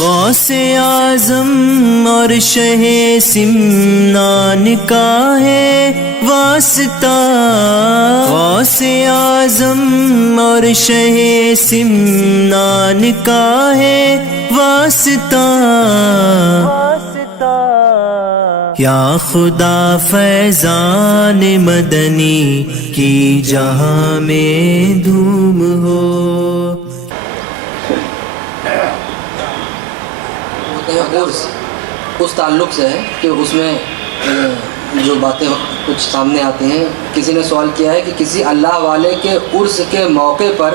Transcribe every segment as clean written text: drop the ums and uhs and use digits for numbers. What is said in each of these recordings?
غوث اعظم اور شہ سمنان کا ہے واسطہ، غوث اعظم اور شہ سمنان کا ہے واسطہ، یا خدا فیضان مدنی کی جہاں میں دھوم ہو۔ اس تعلق سے ہے کہ اس میں جو باتیں کچھ سامنے آتی ہیں، کسی نے سوال کیا ہے کہ کسی اللہ والے کے عرس کے موقع پر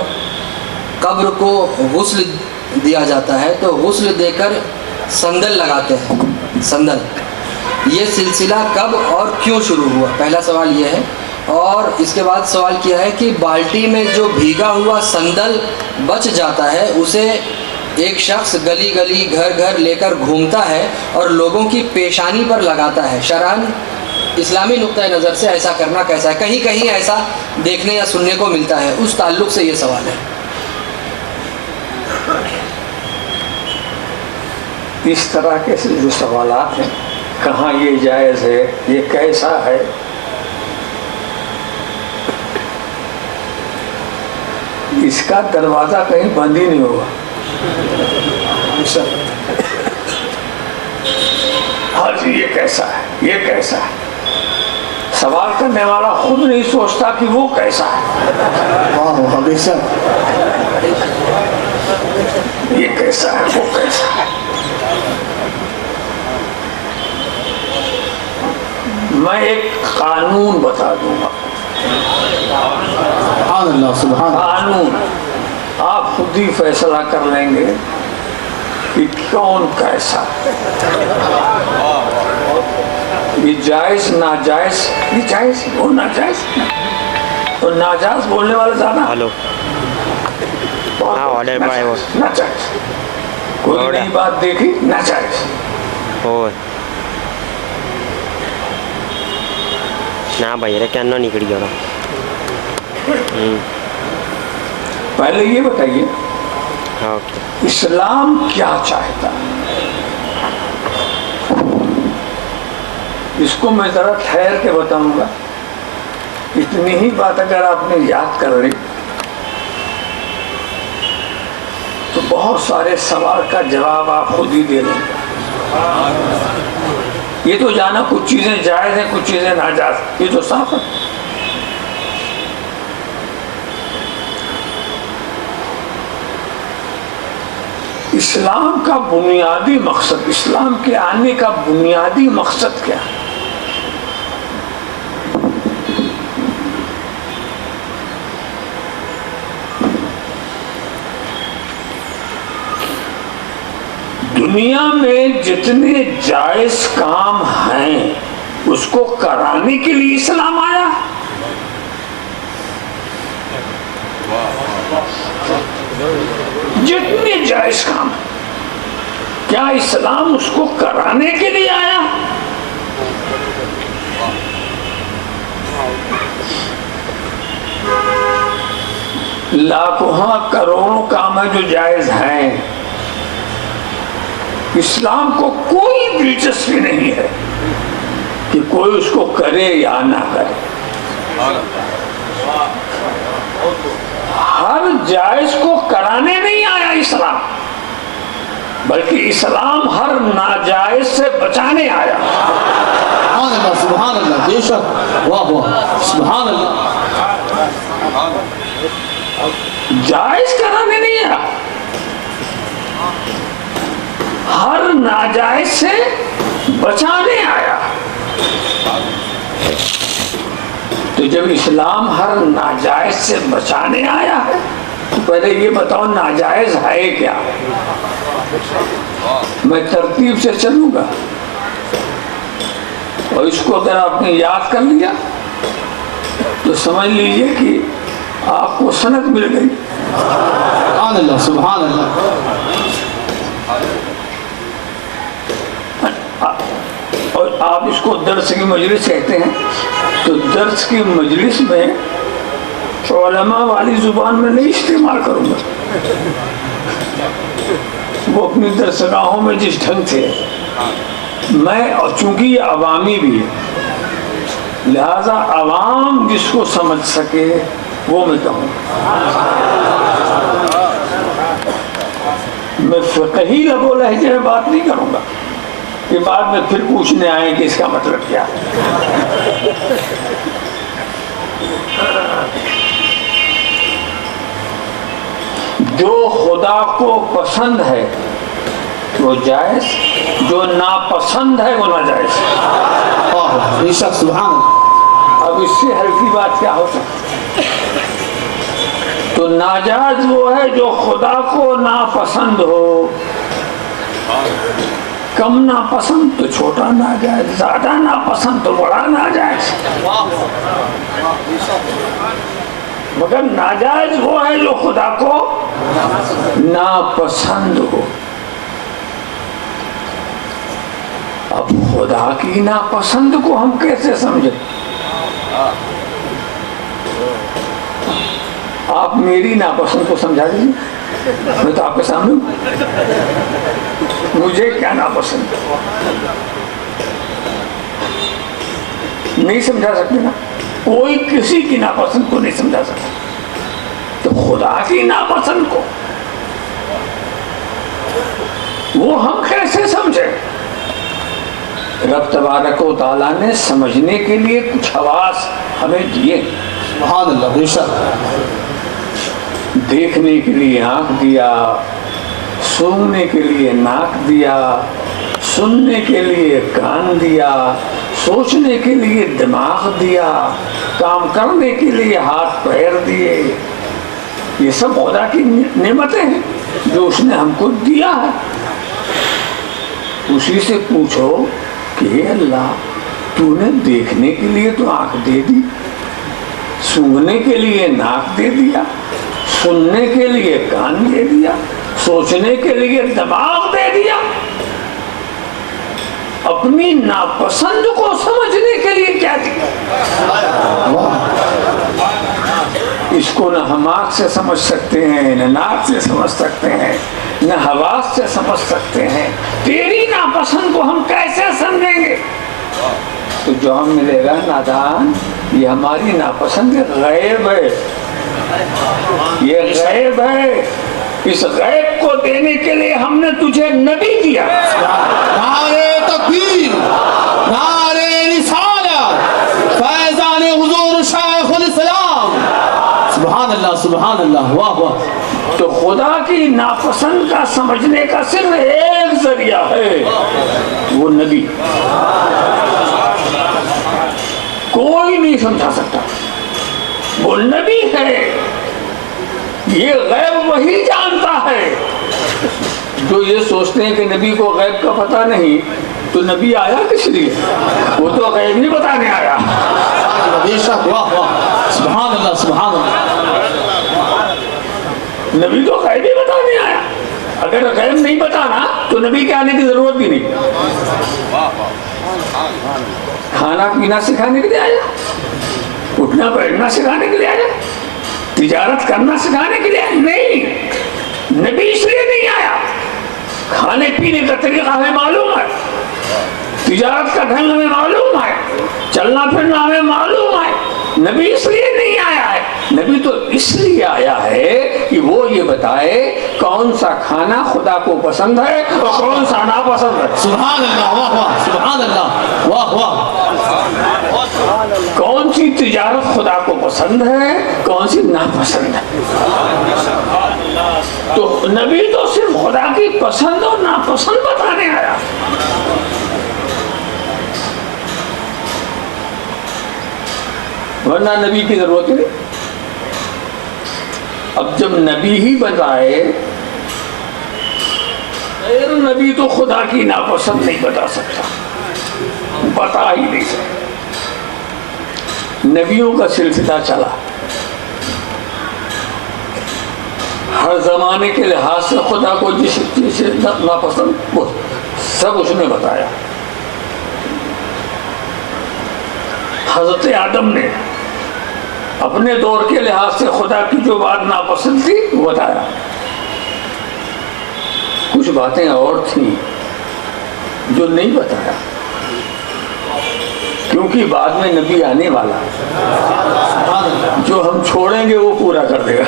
قبر کو غسل دیا جاتا ہے تو غسل دے کر سندل لگاتے ہیں، سندل، یہ سلسلہ کب اور کیوں شروع ہوا؟ پہلا سوال یہ ہے۔ اور اس کے بعد سوال کیا ہے کہ بالٹی میں جو بھیگا ہوا سندل بچ جاتا ہے اسے ایک شخص گلی گلی گھر گھر لے کر گھومتا ہے اور لوگوں کی پیشانی پر لگاتا ہے، شرعاً اسلامی نقطۂ نظر سے ایسا کرنا کیسا ہے؟ کہیں کہیں ایسا دیکھنے یا سننے کو ملتا ہے، اس تعلق سے یہ سوال ہے۔ اس طرح کے جو سوالات ہیں، کہاں یہ جائز ہے، یہ کیسا ہے، اس کا دروازہ کہیں بند ہی نہیں ہوگا۔ ہاں جی یہ کیسا ہے، یہ کیسا ہے، سوال کرنے والا خود نہیں سوچتا کہ وہ کیسا ہے، یہ کیسا ہے، وہ کیسا ہے۔ میں ایک قانون بتا دوں گا، قانون آپ خود ہی فیصلہ کر لیں گے کہ کون کیسا، یہ جائز ناجائز، یہ جائز اور ناجائز، اور ناجائز بولنے والے زیادہ ناجائز، کوئی نئی بات دیکھی ناجائز، نہ بھائی رے کیا نکڑی جانا۔ پہلے یہ بتائیے اسلام کیا چاہتا ہے؟ اس کو میں ذرا ٹھہر کے بتاؤں گا، اتنی ہی بات اگر آپ نے یاد کر لی تو بہت سارے سوال کا جواب آپ خود ہی دے دیں گے۔ یہ تو جانا کچھ چیزیں جائز ہیں کچھ چیزیں ناجائز، یہ تو صاف ہے۔ اسلام کا بنیادی مقصد، اسلام کے آنے کا بنیادی مقصد کیا ہے؟ دنیا میں جتنے جائز کام ہیں اس کو کرانے کے لیے اسلام آیا، جتنے جائز کام، کیا اسلام اس کو کرانے کے لیے آیا؟ لاکھوں کروڑوں کام ہے جو جائز ہیں، اسلام کو کوئی دلچسپی نہیں ہے کہ کوئی اس کو کرے یا نہ کرے۔ ہر جائز کو کرانے نہیں آیا اسلام، بلکہ اسلام ہر ناجائز سے بچانے آیا۔ سبحان اللہ، سبحان اللہ، بے شک، واہ واہ، سبحان اللہ۔ جائز کرانے نہیں آیا، ہر ناجائز سے بچانے آیا۔ تو جب اسلام ہر ناجائز سے بچانے آیا ہے تو پہلے یہ بتاؤ ناجائز ہے کیا؟ میں ترتیب سے چلوں گا اور اس کو اگر آپ نے یاد کر لیا تو سمجھ لیجئے کہ آپ کو سند مل گئی۔ سبحان اللہ، سبحان اللہ۔ اور آپ اس کو درس کی مجلس کہتے ہیں، تو درس کی مجلس میں علماء والی زبان میں نہیں استعمال کروں گا، وہ اپنی درسگاہوں میں جس ڈھنگ سے میں، اور چونکہ یہ عوامی بھی ہے لہذا عوام جس کو سمجھ سکے وہ میں کہوں، میں فقہی لب و لہجے میں بات نہیں کروں گا کہ بعد میں پھر پوچھنے آئیں کہ اس کا مطلب کیا ہے۔ جو خدا کو پسند ہے وہ جائز، جو ناپسند ہے وہ ناجائز۔ بے شک، سبحان اللہ۔ اب اس سے ہلکی بات کیا ہو سکتی؟ تو ناجائز وہ ہے جو خدا کو ناپسند ہو، کم ناپسند تو چھوٹا ناجائز، زیادہ ناپسند تو بڑا ناجائز، مگر ناجائز وہ ہے جو خدا کو ناپسند ہو۔ اب خدا کی ناپسند کو ہم کیسے سمجھیں؟ آپ میری ناپسند کو سمجھا دیجیے، میں تو آپ کے سامنے ہوں، مجھے کیا ناپسند نہیں سمجھا سکتے نا، کوئی کسی کی ناپسند کو نہیں سمجھا سکتا، تو خدا کی ناپسند کو وہ ہم کیسے سمجھیں؟ رب تبارک و تعالیٰ نے سمجھنے کے لیے کچھ حواس ہمیں دیے، سبحان اللہ، بے شک۔ دیکھنے کے لیے آنکھ دیا، سونگنے کے لیے ناک دیا، سننے کے لیے کان دیا، سوچنے کے لیے دماغ دیا، کام کرنے کے لیے ہاتھ پیر دیے۔ یہ سب خدا کی نعمتیں ہیں جو اس نے ہم کو دیا ہے۔ اسی سے پوچھو کہ اے اللہ، تو نے دیکھنے کے لیے تو آنکھ دے دی، سونگنے کے لیے ناک دے دیا، سننے کے لیے کان دے دیا، سوچنے کے لیے دماغ دے دیا، اپنی ناپسند کو سمجھنے کے لیے کیا دیا؟ اس کو نہ ہم آنکھ سے سمجھ سکتے ہیں، نہ ناک سے سمجھ سکتے ہیں، نہ حواس سے سمجھ سکتے ہیں، تیری ناپسند کو ہم کیسے سمجھیں گے؟ تو جو ہم ملے گا نادان، یہ ہماری ناپسند غیب ہے، یہ غیب ہے، اس غیب کو دینے کے لیے ہم نے تجھے نبی دیا۔ نعرے تکبیر، نعرے رسالت، فیضان حضور شیخ الاسلام، سبحان اللہ، سبحان اللہ، واہ واہ۔ تو خدا کی ناپسند کا سمجھنے کا صرف ایک ذریعہ ہے، وہ نبی، کوئی نہیں سمجھا سکتا، وہ نبی ہے۔ یہ غیب وہی جانتا ہے۔ جو یہ سوچتے ہیں کہ نبی کو غیب کا پتہ نہیں، تو نبی آیا کس لیے؟ وہ تو غیب نہیں بتانے آیا۔ بے شک، واہ واہ، سبحان اللہ، سبحان اللہ۔ نبی تو غیب ہی بتانے آیا۔ اگر غیب نہیں بتانا تو نبی کے آنے کی ضرورت بھی نہیں۔ کھانا پینا سکھانے کے لیے آیا، اٹھنا بیٹھنا سکھانے کے لیے آیا، تجارت کرنا سکھانے کے لیے نہیں، نبی اس لیے نہیں آیا۔ کھانے پینے کا طریقہ ہمیں معلوم ہے، تجارت کا ڈھنگ ہمیں معلوم ہے، چلنا پھرنا ہمیں معلوم ہے، نبی اس لیے نہیں آیا ہے۔ نبی تو اس لیے آیا ہے کہ وہ یہ بتائے کون سا کھانا خدا کو پسند ہے اور کون سا ناپسند ہے۔ سبحان اللہ، واہ واہ، سبحان اللہ، واہ واہ۔ کون سی تجارت خدا کو پسند ہے، کون سی ناپسند ہے۔ تو نبی تو صرف خدا کی پسند اور ناپسند بتانے آیا۔ ورنہ نبی کی ضرورت نہیں۔ اب جب نبی ہی بتائے، غیر نبی تو خدا کی ناپسند نہیں بتا سکتا، بتا ہی نہیں سکتا۔ نبیوں کا سلسلہ چلا، ہر زمانے کے لحاظ سے خدا کو جس چیز سے ناپسند وہ سب اس نے بتایا۔ حضرت آدم نے اپنے دور کے لحاظ سے خدا کی جو بات ناپسند تھی وہ بتایا۔ کچھ باتیں اور تھیں جو نہیں بتایا، کیونکہ بعد میں نبی آنے والا جو ہم چھوڑیں گے وہ پورا کر دے گا۔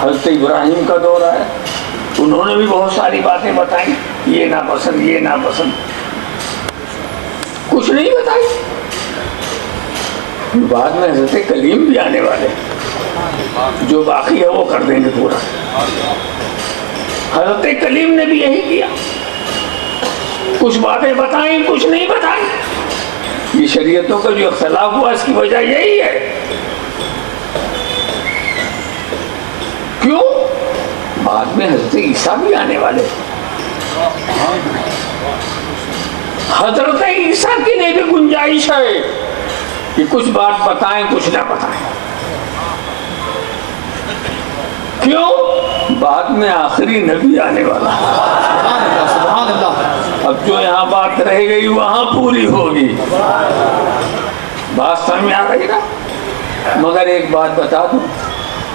حضرت ابراہیم کا دور آیا، انہوں نے بھی بہت ساری باتیں بتائیں، یہ ناپسند یہ ناپسند، کچھ نہیں بتائی۔ بعد میں حضرت کلیم بھی آنے والے، جو باقی ہے وہ کر دیں گے پورا۔ حضرت کلیم نے بھی یہی کیا، کچھ باتیں بتائیں کچھ نہیں بتائیں۔ یہ شریعتوں کا جو اختلاف ہوا اس کی وجہ یہی ہے۔ کیوں؟ بعد میں حضرت عیسیٰ بھی آنے والے، حضرت عیسیٰ کی نہیں بھی گنجائش ہے کہ کچھ بات بتائیں کچھ نہ بتائیں۔ کیوں؟ بعد میں آخری نبی آنے والا، سبحان اللہ۔ اب جو یہاں بات رہ گئی وہاں پوری ہوگی۔ بات سمجھ آ رہی نا؟ مگر ایک بات بتا دوں،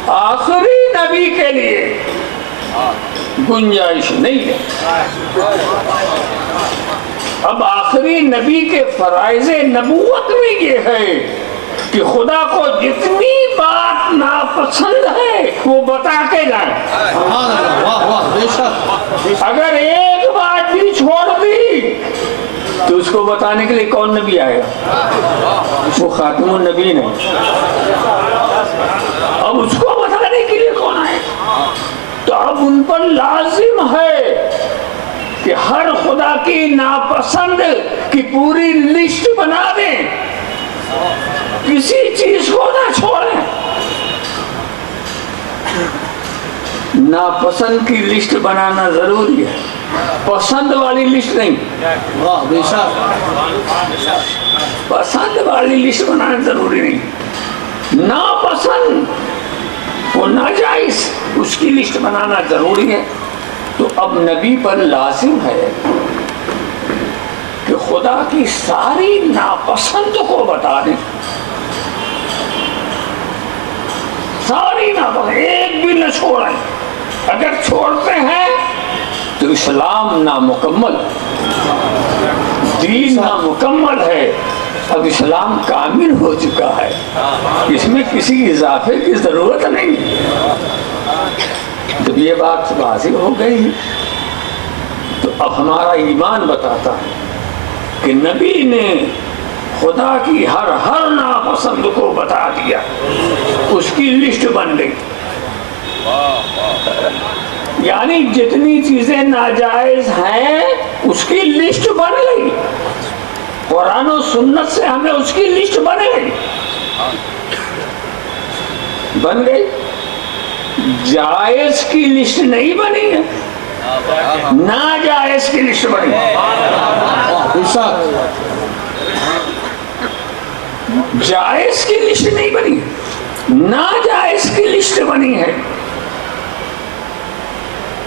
آخری نبی کے لیے گنجائش نہیں ہے۔ اب آخری نبی کے فرائض نبوت میں یہ ہے کہ خدا کو جتنی بات ناپسند ہے وہ بتا کے جائیں۔ سبحان اللہ، واہ واہ، بے شک۔ اگر ایک بات بھی چھوڑ دی تو اس کو بتانے کے لیے کون نبی آئے گا؟ وہ خاتم النبی نے۔ اب اس کو بتانے کے لیے کون آئے گا؟ تو اب ان پر لازم ہے کہ ہر خدا کی ناپسند کی پوری لسٹ بنا دیں، کسی چیز کو نہ چھوڑیں۔ ناپسند کی لسٹ بنانا ضروری ہے، پسند والی لسٹ نہیں۔ واہ، بے شک۔ پسند والی لسٹ بنانا ضروری نہیں، ناپسند وہ ناجائز اس کی لسٹ بنانا ضروری ہے۔ تو اب نبی پر لازم ہے کہ خدا کی ساری ناپسند کو بتا دیں، ساری ناپسند ایک بھی نہ چھوڑیں۔ اگر چھوڑتے ہیں تو اسلام نامکمل، دین نامکمل ہے۔ اب اسلام کامل ہو چکا ہے، اس میں کسی اضافے کی ضرورت نہیں۔ جب یہ بات واضح ہو گئی تو اب ہمارا ایمان بتاتا ہے کہ نبی نے خدا کی ہر ناپسند کو بتا دیا، اس کی لسٹ بن گئی۔ یعنی جتنی چیزیں ناجائز ہیں اس کی لسٹ بن گئی، قرآن و سنت سے ہمیں اس کی لسٹ بن گئی۔ جائز کی لسٹ نہیں بنی ہے، ناجائز کی لسٹ بنی ہے۔ جائز کی لسٹ نہیں بنی، ناجائز کی لسٹ بنی ہے۔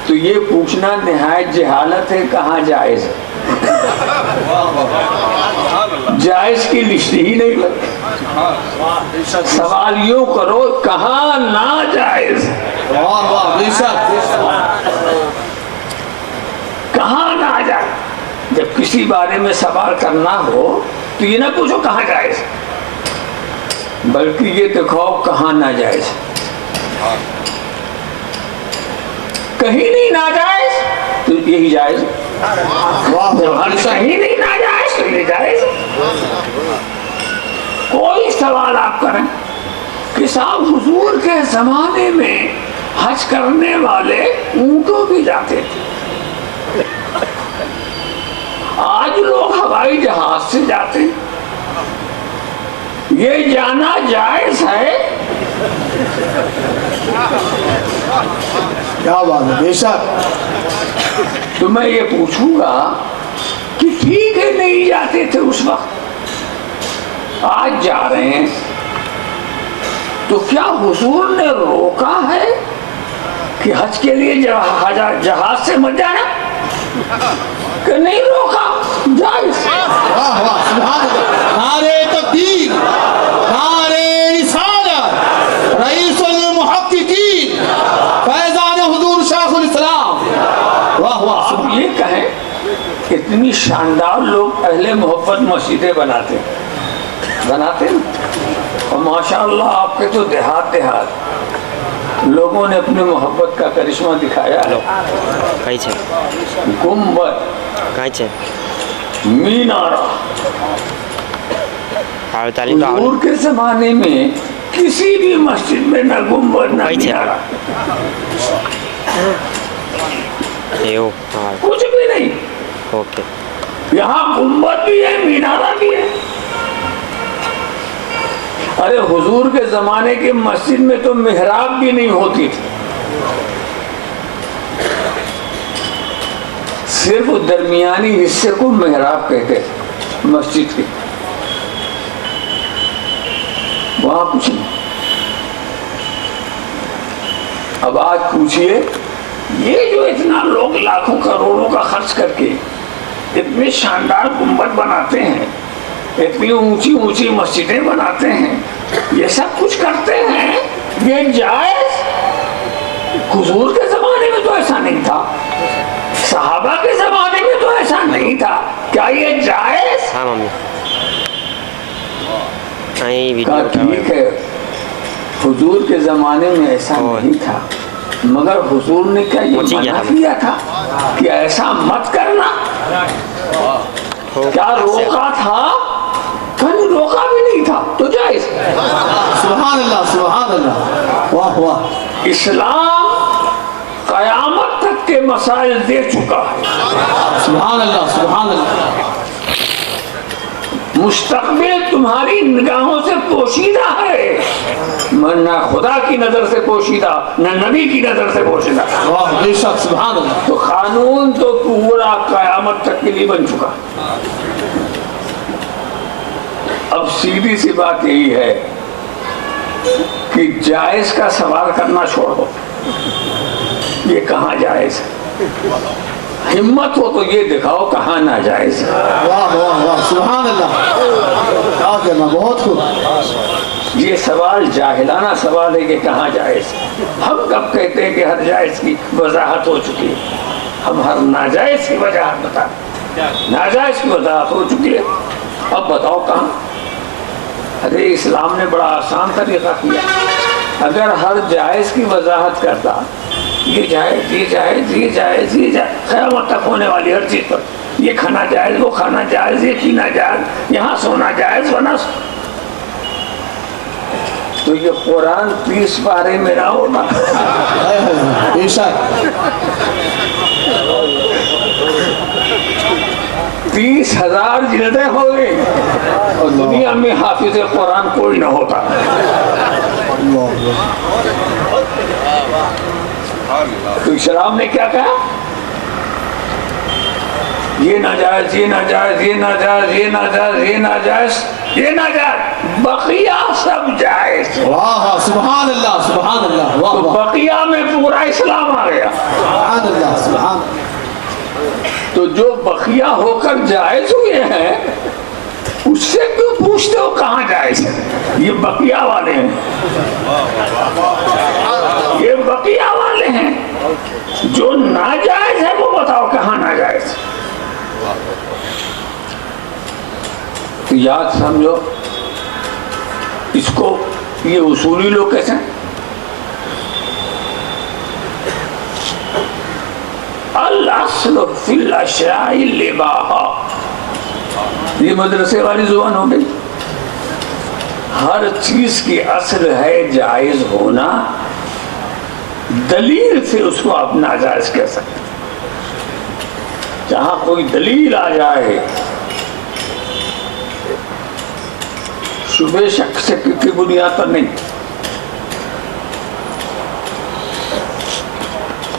تو یہ پوچھنا نہایت جہالت ہے، کہاں جائز ہے؟ جائز کی لسٹ ہی نہیں بنی۔ سوال یوں کرو، کہاں ناجائز؟ کہاں ناجائز؟ جب کسی بارے میں سوال کرنا ہو تو یہ نہ پوچھو کہاں جائز، بلکہ یہ دکھاؤ کہاں ناجائز۔ کہیں نہیں ناجائز تو یہی جائز، کہیں نہیں ناجائز تو یہ جائز۔ کوئی سوال آپ کریں کہ صاحب حضور کے زمانے میں حج کرنے والے اونٹوں بھی جاتے تھے، آج لوگ ہوائی جہاز سے جاتے ہیں، یہ جانا جائز ہے؟ کیا بات ہے، بے شک۔ تو میں یہ پوچھوں گا کہ ٹھیک ہے نہیں جاتے تھے اس وقت، آج جا رہے ہیں، تو کیا حضور نے روکا ہے کہ حج کے لیے جہاز سے مت جانا؟ کہ نہیں روکا، جائز۔ واہ واہ، سبحان اللہ۔ نعرے تکبیر، نعرے رسالت، رئیس المحققین اتنی شاندار لوگ اہل محبت مسجدیں بناتے نا، اور ماشاءاللہ آپ کے تو دیہات لوگوں نے اپنی محبت کا کرشمہ دکھایا ہے. کہیں چھے گنبد، کہیں چھے مینارہ. حضور کے زمانے میں کسی بھی مسجد میں نہ گنبد نہ مینارہ، کچھ بھی نہیں. اوکے یہاں گنبد بھی ہے، مینارہ بھی ہے. ارے حضور کے زمانے کے مسجد میں تو محراب بھی نہیں ہوتی تھی، صرف درمیانی حصے کو محراب کہتے تھے مسجد کے، وہاں کچھ نہیں. اب آج پوچھئے یہ جو اتنا لوگ لاکھوں کروڑوں کا خرچ کر کے اتنے شاندار گنبد بناتے ہیں، اتنی اونچی اونچی مسجدیں بناتے ہیں، یہ سب کچھ کرتے ہیں، یہ جائز؟ حضور کے زمانے میں تو ایسا نہیں تھا، صحابہ کے زمانے میں تو ایسا نہیں تھا، کیا یہ جائز؟ ہاں ممی کہا ٹھیک ہے، حضور کے زمانے میں ایسا نہیں تھا، مگر حضور نے کیا یہ منع کیا تھا کہ ایسا مت کرنا؟ کیا روکا تھا؟ کہیں روکا بھی نہیں تھا، تو جائز. سبحان اللہ سبحان اللہ، واہ واہ. اسلام قیامت تک کے مسائل دے چکا ہے. سبحان اللہ سبحان اللہ. مستقبل تمہاری نگاہوں سے پوشیدہ ہے، نہ خدا کی نظر سے پوشیدہ، نہ نبی کی نظر سے پوشیدہ. واہ بے شک سبحان اللہ. تو قانون تو پورا قیامت تک کے لیے بن چکا. اب سیدھی سی بات یہی ہے کہ جائز کا سوال کرنا چھوڑ دو، یہ کہاں جائز ہے؟ ہمت ہو تو یہ دکھاؤ کہاں ناجائز ہے. واہ واہ واہ سبحان اللہ. کیا کہنا، بہت خوب. یہ سوال جاہلانہ سوال ہے کہ کہاں جائز ہے. ہم کب کہتے ہیں کہ ہر جائز کی وضاحت ہو چکی ہے؟ ہم ہر ناجائز کی وضاحت بتا، ناجائز کی وضاحت ہو چکی ہے، اب بتاؤ کہاں. ارے اسلام نے بڑا آسان طریقہ کیا. اگر ہر جائز کی وضاحت کرتا، یہ جائز یہ جائز یہ جائز یہ جائز، قیامت تک ہونے والی ہر چیز پر یہ کھانا جائز وہ کھانا جائز یہ پینا جائز یہاں سونا جائز ورنہ، تو یہ قرآن 30 پارے میں نہ ہونا. بے شک 30,000 جلدیں ہو گئی، اور دنیا میں حافظ قرآن کوئی نہ ہوتا. تو اسلام نے کیا کہا؟ یہ ناجائز یہ ناجائز یہ ناجائز یہ ناجائز یہ ناجائز یہ ناجائز، بقیہ سب جائز. واہ سبحان اللہ سبحان اللہ. واہ تو واہ بقیہ میں پورا اسلام آ گیا. سبحان اللہ سبحان. تو جو بقیہ ہو کر جائز ہوئے ہیں اس سے کیوں پوچھتے ہو کہاں جائز ہے؟ یہ بقیہ والے ہیں، یہ بقیہ والے ہیں. جو ناجائز ہے وہ بتاؤ کہاں ناجائز. تو یاد سمجھو اس کو، یہ اصولی لوگ کیسے ہیں؟ الاصل فی الاشیاء الاباحہ، یہ مدرسے والی زبان ہو گئی. ہر چیز کی اصل ہے جائز ہونا، دلیل سے اس کو آپ ناجائز کہہ سکتے. جہاں کوئی دلیل آ جائے، شبہ شک سے کی بنیاد پر نہیں،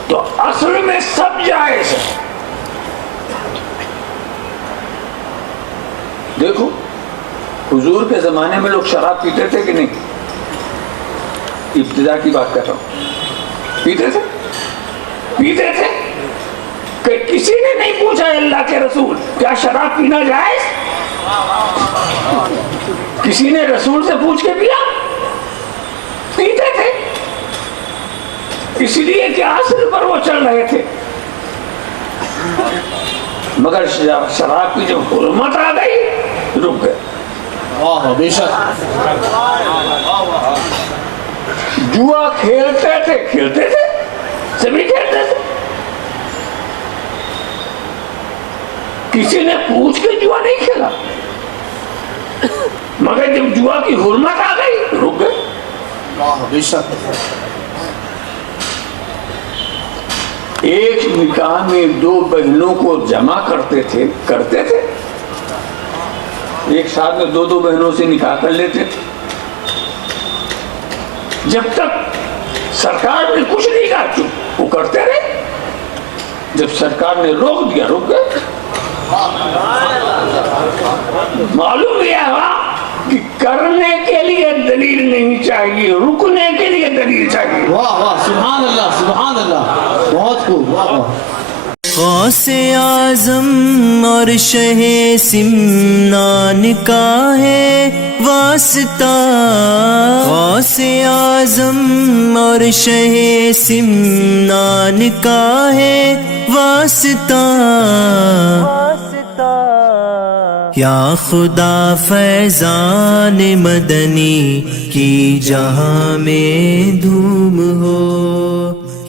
تو اصل میں سب جائز ہے. دیکھو حضور کے زمانے میں لوگ شراب پیتے تھے کہ نہیں؟ ابتدا کی بات کر رہا ہوں. پیتے تھے؟ پیتے تھے کہ کسی نے نہیں پوچھا اللہ کے رسول کیا شراب پینا جائز؟ کسی نے رسول سے پوچھ کے پیا؟ پیتے تھے، اس لیے کہ اصل پر وہ چل رہے تھے. مگر شراب کی جب حرمت آ گئی رک گئے. واہ واہ بے شک. جوا کھیلتے تھے سبھی کھیلتے تھے. کسی نے پوچھ کے جوا نہیں کھیلا, مگر جب جوا کی حرمت آ گئی رک گئے. واہ بے شک. ایک نکاح میں دو بہنوں کو جمع کرتے تھے ایک ساتھ میں دو بہنوں سے نکاح کر لیتے تھے. جب تک سرکار نے کچھ نہیں کہا چپ وہ کرتے رہے. جب سرکار نے روک دیا رک گئے. معلوم یہ ہوا کہ کرنے کے لیے دلیل نہیں چاہیے, رکنے کے لیے دلیل چاہیے. واہ واہ سبحان اللہ سبحان اللہ. بہت خوب. واہ واہ. غوث اعظم اور شہ سمنان کا ہے واسطہ, غوث اعظم اور شہ سمنان کا ہے واسطہ. یا خدا فیضان مدنی کی جہاں میں دھوم ہو.